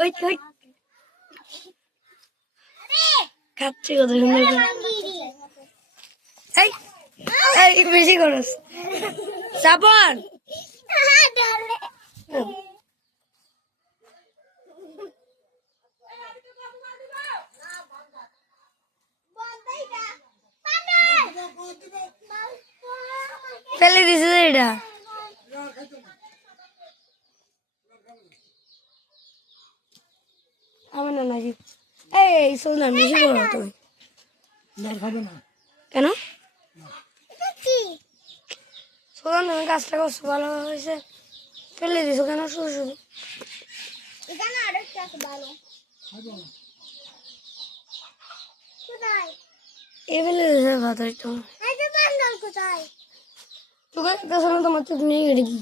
ওই ওই খাচ্ছি কত সুন্দর এই এই বেশি করস সাপন ফেলে দিছে এটা আমার না নাকি এই সোনা বেশি করো তুমি কেন সোনা তুমি কাজটা করছো ভালো হয়েছে ফেলে দিছো কেন শুধু শুধু এ ফেলে দিছে ভাত তোকে তোমার চোখ নিয়ে গেড়ে কি